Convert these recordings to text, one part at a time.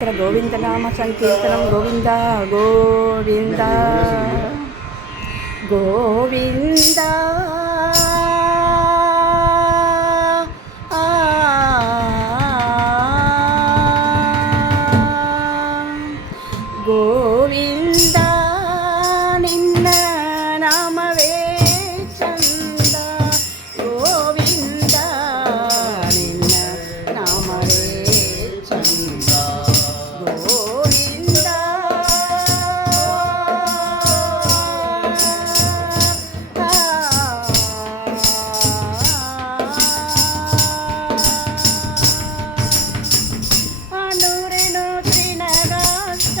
గోవిందనామ సంకీర్తనం గోవింద గోవింద గోవింద గోవింద నిన్న నామవే చంద గోవింద నిన్న నామవే చంద గోవింద నూరెను త్రినగాస్త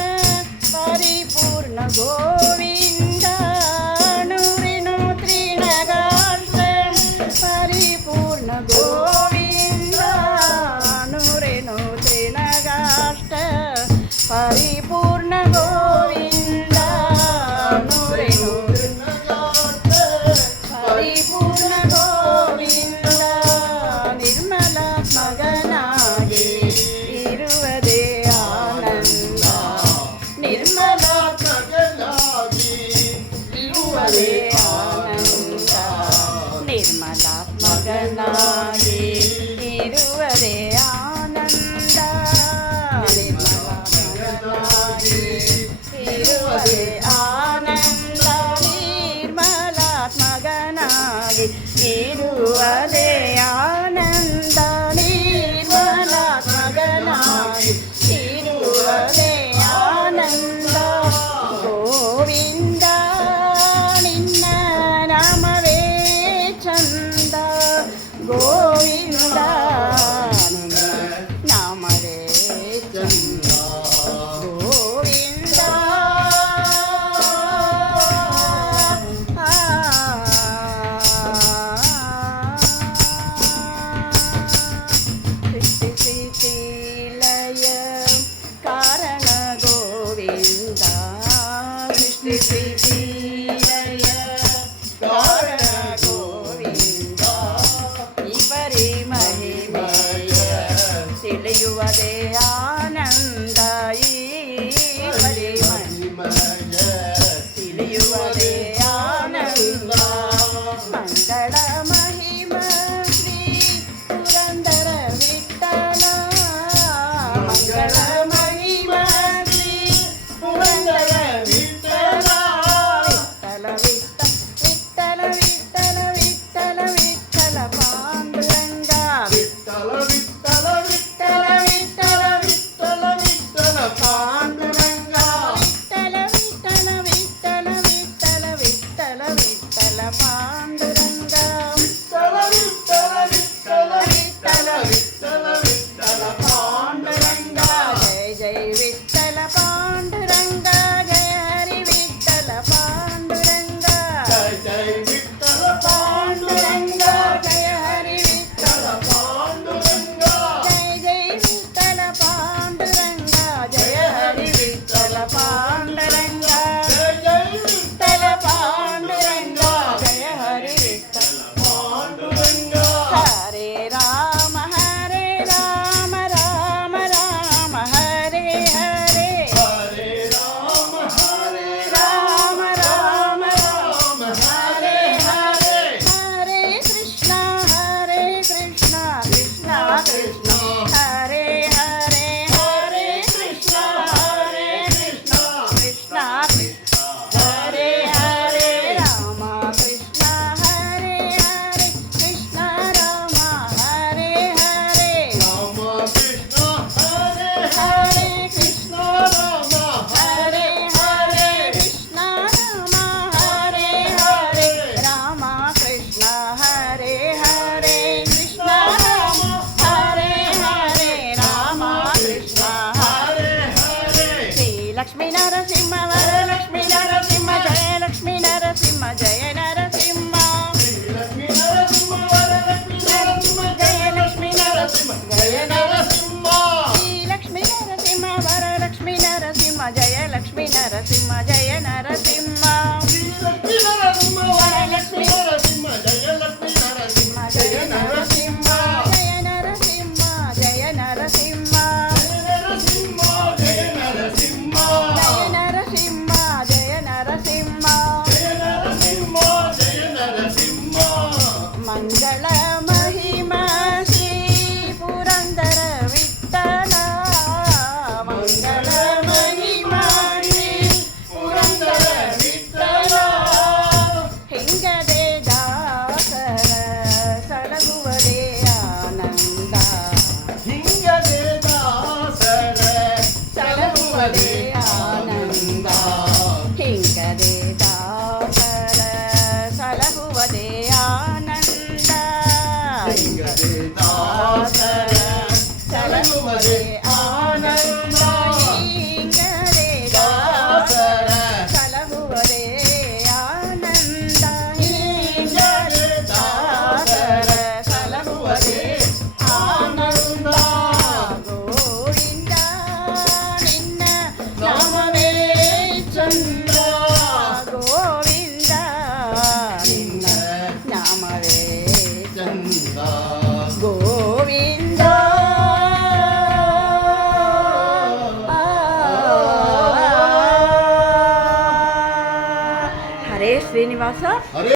పరిపూర్ణ గోవింద నూరెను త్రినగాస్త పరిపూర్ణ గోవింద నూరెను పరిపూర్ణ గోవింద నిర్మల మగనాಗಿ ಇರುವುದೇ ಆನಂದ ನಿರ್ಮಲ ಇರುವುದೇ ಆನಂದ ನಿರ್ಮಲಾತ್ಮಕನಾಗಿ ಇರುವುದೇ ಆನಂದ ನಿರ್ಮಲಾತ್ಮಕನಾಗಿ ಇರುವುದೇ ಆನಂದ ನಿರ್ಮಲಾತ್ಮಕನಾಗಿ ಇರುವುದೇ ಆನಂದ ನಿರ್ಮಲಾತ್ಮಕನಾಗಿ ಇರುವುದೇ ಆನಂದ ಗೋವಿಂದ ನಿನ್ನ ನಾಮವೇ ಚಂದ ಗೋವಿಂದ ನಿನ್ನ ನಾಮವೇ ಚಂದ ಗೋವಿಂದ ಸೃಷ್ಟಿ ಲಯ ಕಾರಣ ಗೋವಿಂದ ಸೃಷ್ಟಿ ಲಯ ಕಾರಣ ಗೋವಿಂದ ಈ ಪರಿ ಮಹಿಮೆಯ ತಿಳಿಯುವುದೇ ಆನಂದ ಈ ಪರಿ ಮಹಿಮೆಯ ತಿಳಿಯುವುದೇ ಆನಂದ ಮಂಗಳ ಮಹಿಮ ಶ್ರೀ ಪುರಂದರ ವಿಠಲ ಮಂಗಳ ಮಹಿಮ ಶ್ರೀ ಪುರಂದರ ವಿಠಲ ವಿಠಲ ವಿಠಲ ವಿಠಲ ವಿಠಲ ಪಾಂಡುರಂಗ ವಿಠಲ ವಿಠಲ ವಿಠಲ ವಿಠಲ ವಿಠಲ ವಿಠಲ ಪಾಂಡುರಂಗ ವಿಠಲ ವಿಠಲ ವಿಠಲ ವಿಠಲ ವಿಠಲ ವಿಠಲ ಪಾಂಡುರಂಗ ವಿಠಲ ವಿಠಲ ವಿಠಲ ವಿಠಲ ವಿಠಲ ವಿಠಲ ಪಾಂಡುರಂಗ ಜಯ ಜಯ ವಿಠಲ ಪಾಂಡುರಂಗ ಜಯ ಹರಿ ವಿಠಲ ಪಾಂಡುರಂಗ ಜಯ ಜಯ ವಿಠಲ ಪಾಂಡುರಂಗ ಜಯ ಹರಿ ವಿಠಲ ಪಾಂಡುರಂಗ ಜಯ ಜಯ ವಿಠಲ ಪಾಂಡುರಂಗ ಜಯ ಹರಿ ವಿಠಲ ಪಾಂಡುರಂಗ ಜಯ ಜಯ ವಿಠಲ ಪಾಂಡುರಂಗ ಜಯ ಹರಿ ವಿಠಲ ಪಾಂಡುರಂಗ ಹರೇ ರಾಮ ರಾಮ ರಾಮ ಹರೇ ಹರೇ ಹರೇ ರಾಮ ರಾಮ ರಾಮ ಹರೇ ಹರೇ ಹರೇ ಕೃಷ್ಣ ಕೃಷ್ಣ ಕೃಷ್ಣ ಹರೇ ಹರೇ ಹರೇ ಕೃಷ್ಣ ಕೃಷ್ಣ ಕೃಷ್ಣ ಹರೇ ಹರೇ ರಾಮ ಕೃಷ್ಣ ಹರೇ ಹರೇ ಕೃಷ್ಣ ರಾಮ ಹರೇ ಹರೇ ರಾಮ ಕೃಷ್ಣ ಹರೇ ಹರೇ ಕೃಷ್ಣ ರಾಮ ಹರೇ ಹರೇ ಕೃಷ್ಣ ರಾಮ ಹರೇ ಹರೇ ರಾಮ ಕೃಷ್ಣ ಹರೇ ಹರೇ ಕೃಷ್ಣ ರಾಮ ಹರೇ ಹರೇ ರಾಮ ಕೃಷ್ಣ ಹರೇ ಹರೇ ಶ್ರೀ ಲಕ್ಷ್ಮೀ ನರಸಿಂಹ ವರಲಕ್ಷ್ಮೀ ನರಸಿಂಹ ಜಯ ಲಕ್ಷ್ಮೀ ನರಸಿಂಹ ಜಯ ನರಸಿಂಹ ಶ್ರೀ ಲಕ್ಷ್ಮೀ ನರಸಿಂಹ ವರಲಕ್ಷ್ಮೀ ನರಸಿಂಹ ಜಯ ಲಕ್ಷ್ಮೀ ನರಸಿಂಹ ಜಯ ನರಸಿಂಹ ಶ್ರೀ ಲಕ್ಷ್ಮೀ ನರಸಿಂಹ ವರಲಕ್ಷ್ಮೀ ನರಸಿಂಹ ಜಯ ಲಕ್ಷ್ಮೀ ನರಸಿಂಹ ಜಯ ನರಸಿಂಹ ಶ್ರೀ ಲಕ್ಷ್ಮೀ ನರಸಿಂಹ ವರಲಕ್ಷ್ಮೀ ನರಸಿಂಹ ಜಯ ಲಕ್ಷ್ಮೀ ನರಸಿಂಹ ಜಯ ನರಸಿಂಹ ಜಯ ನರಸಿಂಹ ಜಯ ನರಸಿಂಹ ಜಯ ನರಸಿಂಹ శ్రీనివాస హరే